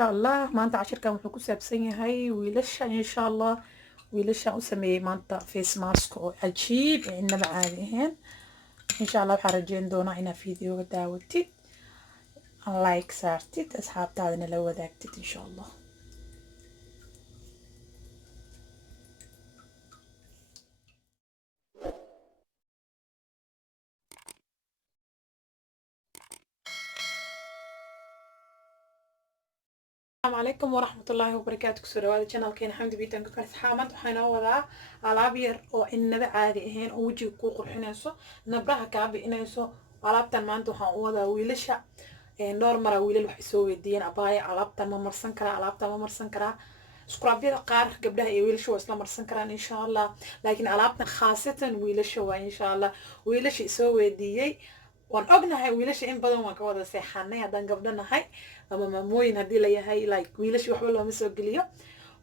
شاء الله maanta cashirkan wuxuu ku saabsan yahay wiilasha insha allah wiilasha u sameeyay maanta face mask oo cajiib inaba caadi ahayn insha allah waxaan rajeyn doonaa inaad fiidiyoga daawatid like saartid asxaabtaadana la wadaagtid insha allah السلام عليكم ورحمة الله وبركاته كسر هذا channel كان حمد بيتن كل سحامات وحنا وضع علابير أو إننا عادي هين وجي كوكر حناسو نبرها كابي إناسو علابتن ما أنتو وضع ويلشة نور مرة ويل وحسوي الدين أباي علابتن ما مرسن كرا علابتن ما مرسن كرا سكرابير قار قبلها ويلشة وصل مرسن كرا إن شاء الله لكن علابتن خاصة ويلشة وإن شاء الله ويلشة يسوي الدين waan ognahay wiilasha in badan waan ka wada seexanay haddaan gabdhanahay ama maamooyin haddii la yahay like wiilasha waxba looma soo geliyo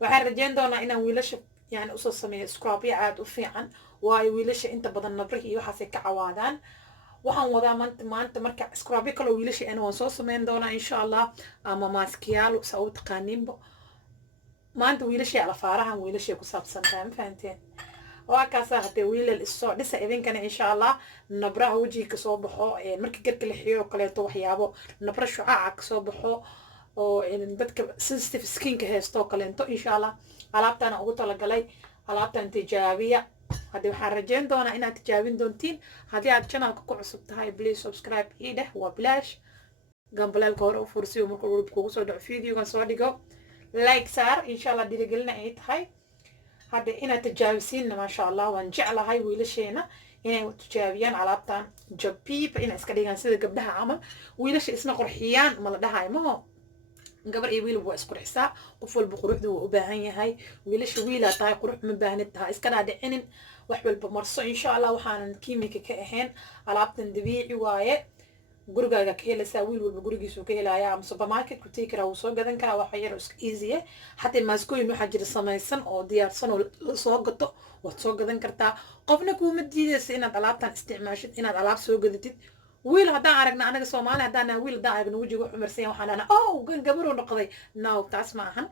waxaan rajeyn doonaa inaan wiilasha yani usoo sameeyo scrubyo aad u fiican waayo wiilasha inta badan nabrihi iyo waxaasay ka cawaadaan waxaan wadaa maanta marka scrubyo kaloo wiilasha ana waan soo sameyn doonaa insha allah ama maaskiyaal saa u taqaaniinbo maanta wiilasha alafaarahan wiilashay ku saabsan tahay ma fahanteen وكاسا هتي ويل الصو لسه إذن كان إن شاء الله نبرة وجهي كصوبحو مركي جرك الحيو كليتو وحيابو نبرة شعاع كصوبحو وإن بدك سنسيتيف سكين كهستو كليتو إن شاء الله علابتنا أقول لك علي علابتنا تجاربية هذي حرجين دونا إنها تجاربين دونتين هذي على القناة كوكو عصبتها بليز سبسكرايب إيده وبلاش قبل الكورة وفرسي ومركو بكو صدق فيديو كان صادقو لايك صار إن شاء الله دي قلنا إيه هاي هذا إنا تجاوزين ما شاء الله ونجعل هاي ويلشينا إنا تجاوبيان على بتاع جبيب إنا إسكاليان سيد قبلها عمل ويلش إسنا قرحيان ما لدها هاي ما هو قبل إيه ويل بوس قرحسا قفل بقروح ذو وباهي هاي ويلش ويلا تاي قروح مباهنتها إسكال دعين وحبل بمرصو إن شاء الله وحنا كيميك كأهين على بتاع دبيعي وايه gurigaaga ka helaysaa wiil walba gurigiisu ka helayaa ama supermarket ku tegi karaa wuu soo gadan karaa waxa yar iska easy xataa maaskooyin waxaa jira samaysan oo diyaarsan oo la soo gato waad soo gadan kartaa qofna kuuma diidaysa inaad alaabtan isticmaashid inaad alaab soo gadatid wiil haddaan aragna anaga soomaali haddaan wiil haddaan aragna wejiga wax umarsan waxaan ana oh gan gabaroo noqday no taas ma ahan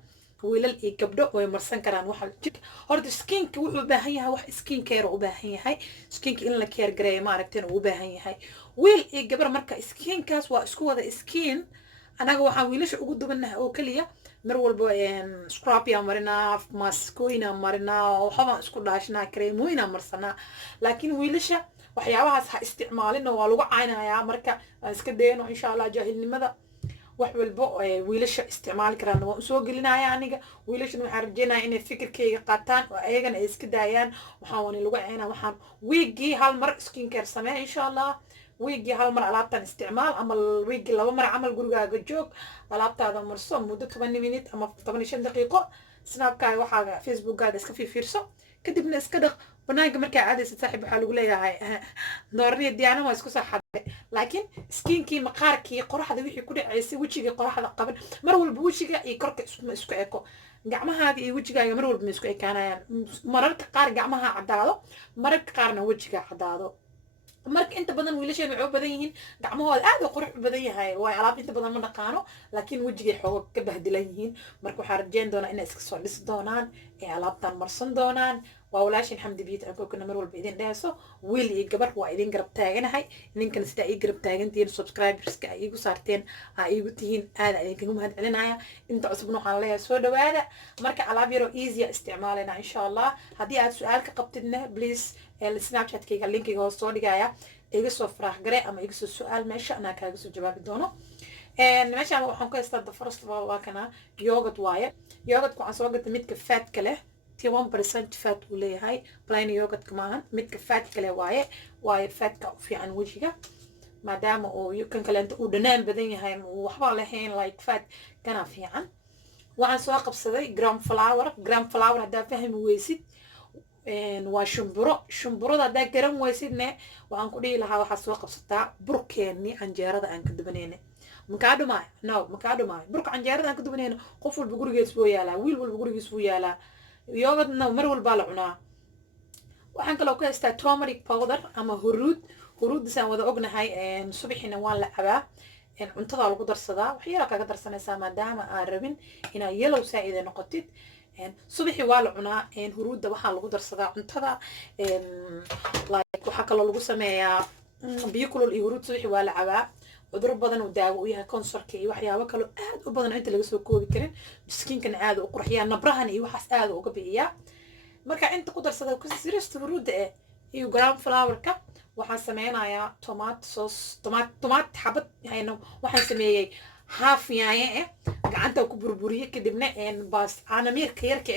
wiilal iyo gabdho way marsan karaan waxa jir horta skinka wuxuu u baahan yahay wax skin care u baahan yahay skinka in la care gareeyo ma aragteen uu u baahan yahay wiil iyo gabar marka skinkaas waa isku wada skin anaga waxaan wiilasha ugu dubanahay oo kaliya mar walba scrub ya marina maskoina marina waxaan isku dhaashnaa creamoina marsanaa laakiin wiilasha waxyaabahaas ha isticmaalin waa lagu caynayaa marka iska deeno insha Allah jahilnimada wax walba wiilasha isticmaali karaan waan soo gelinayaa aniga wiilashana waxaan rajeynayaa inay fikirkeyga qaataan oo ayagana ay iska daayaan waxaan lagu ceynaa waxaan wiigii hal mar skin care samee insha Allah wiigii hal mar alaabtan isticmaal ama wiigii laba mar camal gurigaaga joog alaabtaada marso muddo 10 minute ama 15 daqiiqo snapkaaga waxaaga facebookkaaga iska fiirso kadibna iska dhaq banaanka markaa caadaysa saaxiib waxaa lagu leeyahay doorniya diyaana waa isku soo xaday laakiin skinkii maqaarkii qoraxda wixii ku dhacaysay wejiga qoraxda qaban mar walba wejiga iyo korka isku eko gacmahaaga iyo wejigaaga mar walba ma isku ekaanayaan mararka qaar gacmaha cadaado mararka qaarna wejiga cadaado marka inta badan wiilasheen waxay u badan yihiin gacmahooda aad u qurux badan yahay way alaab inta badan ma dhaqaano laakiin wajigay xoog ka bahdilan yihiin marka waxaan rajeyn doonaa inay iska soo dhis doonaan ee alaabtan marsan doonaan waa walaashin xamdi biit aan kuna mar walba idin dhaaso wiil iyo gabar waa idin garab taaganahay ninkana sida ay garab taagantiin subscriberska ay igu saarteen ay igu tihiin aad ay kaga mahad celinaya inta cusubna waxaan leeyahay soo dhawaada marka alaab yaro easy isticmaalina insha Allah haddii aad su'aal ka qabtidna please snapchat kayga linkiga hoos soo dhigaya iga soo farax gare ama iga soo su'aal meesha ana kaaga soo jawaabi doono meesha waxaan ku haystaa first of all waa kana yogurt waaye yogurt waxaan soo gatay midka fat ka leh 1% fat uu leeyahay plain yogurt kama midka fat ka leh waaye fat ka u fiican wajiga maadaama uu kan kale inta uu dhanaan badan yahay waxba lahayn like fat kana fiican waxaan soo qabsaday gram flour hadaa fahmi weysid waa shumburada hadaa garan weysidne waxaan ku dhihi lahaa waxaa soo qabsataa burkeeni canjeerada aan ka dubaneyne makaadhumaayo burka canjeerada aan ka dubaneyne qof walba gurigiis buu yaalaa wiil walba gurigiis buu yaalaa yogadna mar walbaa la cunaa waxaan kaloo ka haystaa turmeric powder ama huruudisaan wada ognahay subaxina waan la cabaa cuntada lagu darsadaa wax yar kaga darsanaysaa maadaama aan rabin inaa yellow saaid noqotid subaxi waa la cunaa huruudda waxaa lagu darsadaa cuntada like waxaa kaloo lagu sameeyaa biyo kulul iyo huruud subaxi waa la cabaa cuduro badan uu daawo u yahay kansarka iyo waxyaabo kaloo aad u badan inta laga soo koobi karin miskiinkan aad u qurxiyaa nabrahan iyo waxaas aad uga bixiyaa marka inta ku darsada kusirista huruudda iyo gram flourka waxaan sameynayaa tomato sauce tomato xabad waxaan sameeyay half yaanye gacanta ku burburiye kadibna baas caanamirka yarka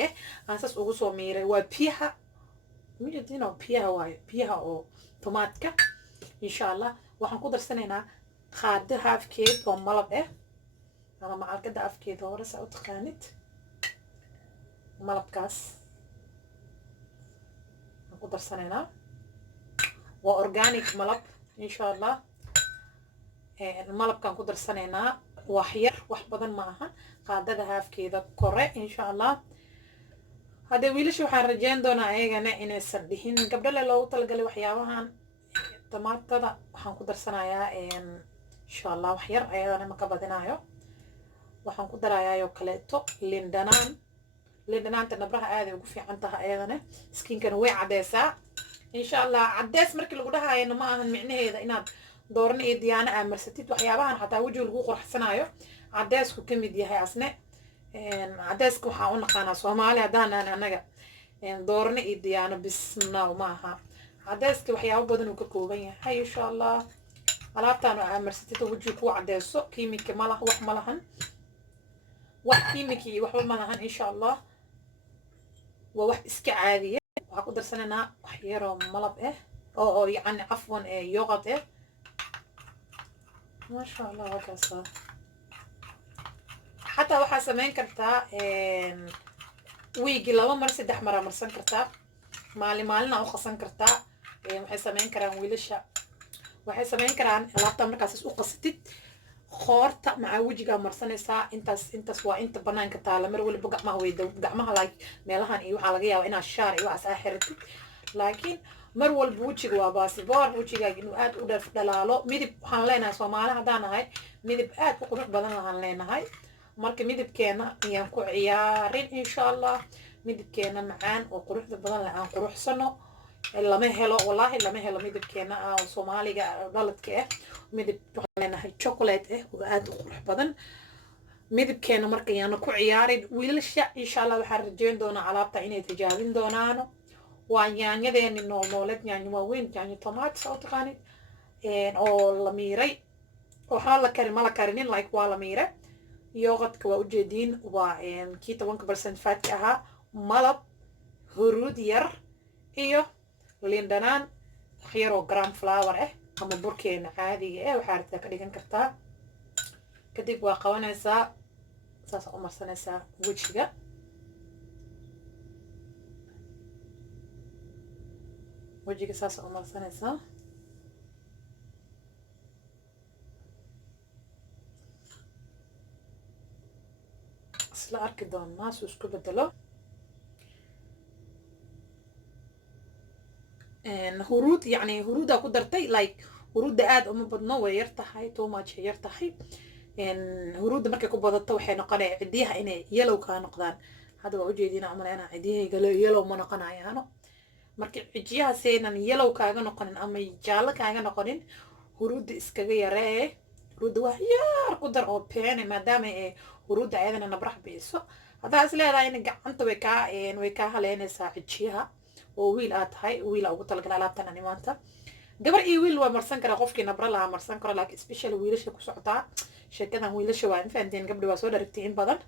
aan saas ugu soo miiray waa biyaha midina biyaha waayo biyaha oo tomatka insha Allah waxaan ku darsanaynaa qaado halfkeed oo malab ama macalkada afkeed hore saa u taqaanid malabkaas ku darsanaynaa waa organic malab insha Allah malabkan ku darsanaynaa wax yar wax badan ma aha qaadada haafkeeda kore insha Allah hadda wiilasha waxaan rajeyn doonaa ayagana inaysan dhihin gabdhale loogu talagalay waxyaabahan tomaatada waxaan ku darsanayaa insha Allah wax yar ayadana ma ka badinayo waxaan ku darayaa kaleeto lindanaanta nabraha aad ugu fiican tahay ayadana skinkana way cadeysaa insha Allah cadeys markii lagu dhahaayna ma ahan micnaheeda inaad doorna iyo diyaana amarsatid waxyaabahan xataa wajiga lagu qurxsanayo cadeysku ka mid yahay asne cadeyska waxaan u naqaanaa Soomaali hadaan anaga doorna iyo diyaana bisnaaw ma aha cadeyska waxyaabo badan uu ka kooban yahay insha Allah alaabtaan amarsatid wajiga ku cadeyso kiimika ma laha wax ma lahan wax kiimiki waxba ma lahan insha Allah waa wax iska caadiya waxaan ku darsanaynaa wax yar oo malab oo yani afwan yogurt ما شاء الله وكاسة حتى waxaa sameyn kartaa week laba mar saddex mar marsan kartaa maalina u qasan kartaa waxay sameyn karaan wiilasha waxay sameyn karaan alaabta markaas u qasatid qoorta maca wajiga marsanaysaa intaas waa inta banaanka taala mar waliba gacmaha like meelahan iyo waxa laga yaabaa inaad shaar iyo wax xiratid laakiin mar walba wajiga waa baasiboor wajigaaga inuu aad u dhalaalo midib waxaan leenahay Soomaali hadaan nahay midib aad u qurux badan waxaan leenahay marka midibkeena ayaan ku ciyaarin insha Allah midibkeena macaan oo quruxda badan la aan quruxsano lama helo wallahi lama helo midibkeena Soomaaliga dhaladka midib waxaan leenahay chocolate oo aad u qurux badan midibkeena marka ayaan ku ciyaarin wiilasha insha Allah waxaan rajeyn doonaa alaabta inay tijaabin doonaan ويعني نولد يعني وين يعني طماط صوت قاني أو لميري وحالا كريم مالا كارنين لايك والا ميرة يوغت كوا وجدين وين كيتا 1% فات كها ملب هرود ير إيو لندنان خيرو جرام فلاور أما بركين عادي وحارتها كديكن كرتا كديك واقوانا ساسا عمر سنة وجهة وجهك ساسا عمر سنة أصلا أركضون ناس وشكو بدلو هرود يعني هرودا قدرتي لايك هرود آد أم بدنو ويرتاحي تو ماتش يرتاحي هرود مركي كبدتو وحي نقنع عديها إني يلو كان نقدان هذا وجهي دينا عمر أنا عديها قالوا يلو ما نقنع يعني marka cijiyaha seenan yellow kaaga noqonin ama jaalo kaaga noqonin huruud iskaga yaree huruud wax yar ku dar oo peen maadaama huruud ayadana nabrax biiso hadaa is leedahay in gacanta way ka haleynaysaa cijiyaha oo wiil aad tahay wiil ugu talgal alaabtan maanta gabar iyo wiil waa marsan kara qofkii nabra la marsan karo laakiin special wiilasha ku socotaa sheekadan wiilasha waa infaanteen gabdho waa soo dharagtiin badan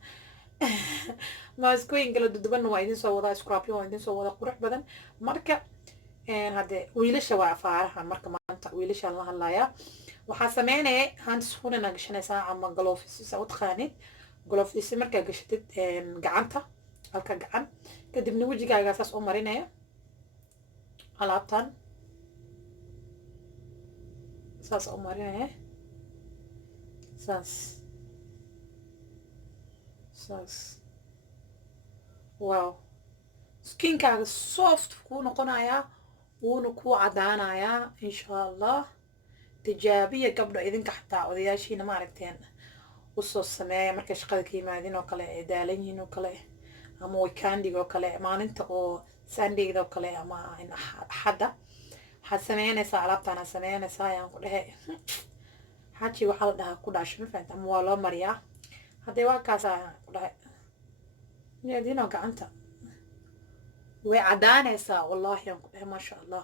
maaskooyin kala duduban waa idin soo wada scrapyo waa idin soo wada qurux badan marka hade wiilasha waa afaaraha marka maanta wiilasha la hadlayaa waxaa sameynaya hands fuuna gashanaysaa ama gloves u taqaanid gloves marka gashatid gacanta halka gacan kadibna wajigaaga saas u marinaya alaabtan saas u marinaya saas واو سكينكaaga soft ku noqonaya wuuna ku cadaanaya insha Allah tijaabiya gabdho idinka xataa odayaashiina ma aragteen usoo sameeya markay shaqada ka yimaadin oo kale ee daalan yihiin oo kale ama weekendiga oo kale maalinta oo sandayda oo kale ama axadda waxaad sameynaysaa alaabtaana sameynaysaa ayaan ku dhehe xaaji waxaa la dhahaa ku dhaasho ma fahamta ama waa loo mariyaa haddee waa kaas ayaan ku dhahay yadinoo gacanta way cadaanaysaa wallaahi aan ku dhahay maasha allah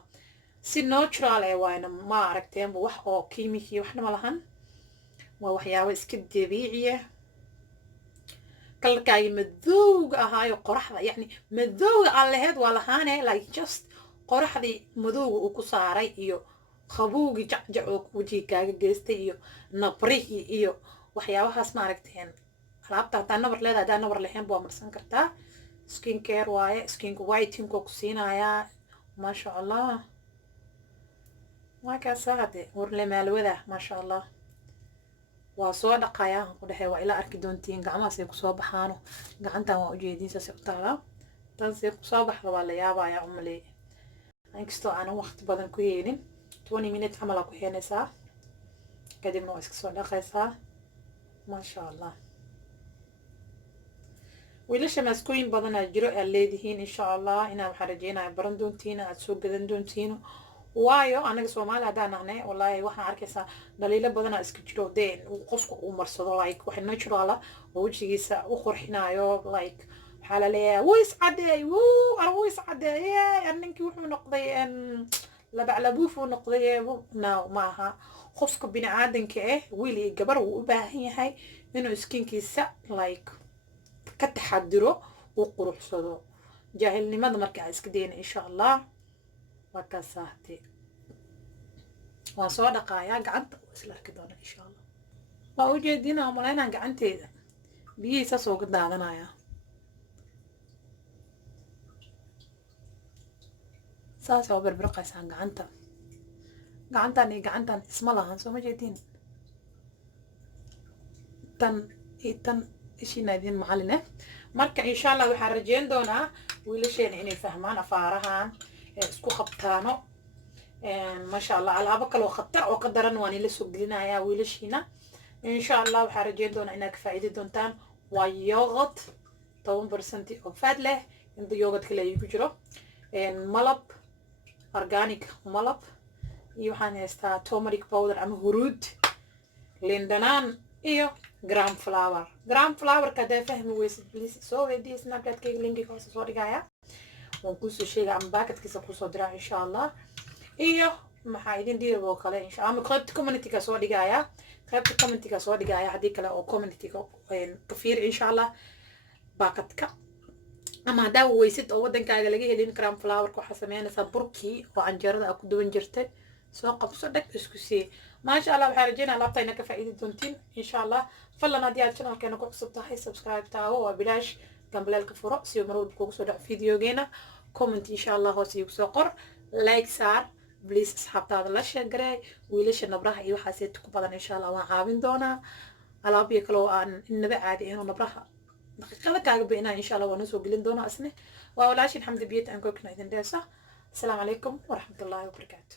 si natural ee waayna ma aragteenba wax oo kiimikii waxna ma lahan waa waxyaabo iska dabiiciya kalarkaagi madowga ahaayo qoraxda yacni madowga aan laheyd waa lahaane like just qoraxdii madowga uu ku saaray iyo qabowgii jacjac oo wajiga kaaga geystay iyo nabrihii iyo waxyaabahaas ma aragteen alaabta hadaa nabar leedahay hadaa nabar lahayn waa marsan kartaa skin care waaye skinka whiting oo ku siinayaa maasha allah waa kaasa hade warle maalwada maasha allah waa soo dhaqayaa ku dhahay waa ila arki doontiin gacmahaasay kusoo baxaano gacantan waa ujeediin saasay u taalaa taasay kusoo baxda waa la yaabayaa umaleey inkastoo aanan waqti badan ku heenin 20 minutes camal aa ku heenaysaa kadibna waa iska soo dhaqaysaa maasha allah wiilasha maaskooyin badanaa jiro aad leedihiin insha allah inaa waxaan rajeynaya baran doontiin aad soo gadan doontiin waayo anaga soomaali haddaan nahnay wallaahi waxaan arkaysaa dhaliilo badanaa iska jiro dee qofka uu marsado like wax natural ah oo wejigiisa u qurxinayo like waxaa la leeyahay wuu iscadeey wuu iscadeeye ninkii wuxuu noqday labaclabuuf uu noqday no ma aha qofka bini aadanka ah wiil iyo gabar wuu u baahan yahay inuu skinkiisa like ka taxadiro uu quruxsado jaahilnimada markaa iska dayna insha allah waa kaasahte waan soo dhaqaayaa gacanta waa isla arki doona insha allah waa ujeedina umalaynaan gacanteeda biyihiisa soo ga daadanayaa saas oo berbirqaysaan gacantan iyo gacantan isma lahan soo ma jeedin tan ishiina idin macallin marka insha allah waxaan rajeyn doonaa wiilasheena inay fahmaan afaarahan isku qabtaano maasha allah alaabo kaloo khatar oo ka daran waan ila soo gelinayaa wiilashiina insha allah waxaan rajeyn doonaa inaad ka faa'iidi doontaan waa yogurt 10% oo fat leh inta yogurt kale ay ku jiro malab organic malab iyo waxaan haystaa turmeric powder ama huruud lindanaan iyo gram flour kada fahmi weysid please soo weydii snapchat-kayga linkiga hoose soo dhigaya waan kusoo sheega ama baakadkiisa kusoo diraa insha allah iyo maxaa idin dhiib oo kale insha allah qaybta community-ga soo dhigaya haddii kale oo community-ga ka fiir insha allah baakadka ama haddaa weysid oo wadankaaga laga helin gram flour-ka waxaa sameynaysaa burkii oo canjeerada aa ku duwan jirtay soo qabso dhag isku sii maasha allah waxaa rajeynaa laabta ina ka faa'iidi doontiin insha allah fadlan haddii aad channelkeena ku cusub tahay subscribe taawo waa bilaash gambaleelka furo si mar walba kugu soo dhaco videogeena comment insha allah hoos iigu soo qor like saar please asxaabtaada la sheegaree wiilasha nabraha iyo waxaaseeta ku badan insha allah waan caawin doonaa alaabiyo kale oo aan inaba caadi ahayn oo nabraha daqiiqada kaaga beenaa insha allah waan soo gelin doonaa isne waa walaashin xamdi biyad aan kookna idin dheesa السلام عليكم ورحمة الله وبركاته.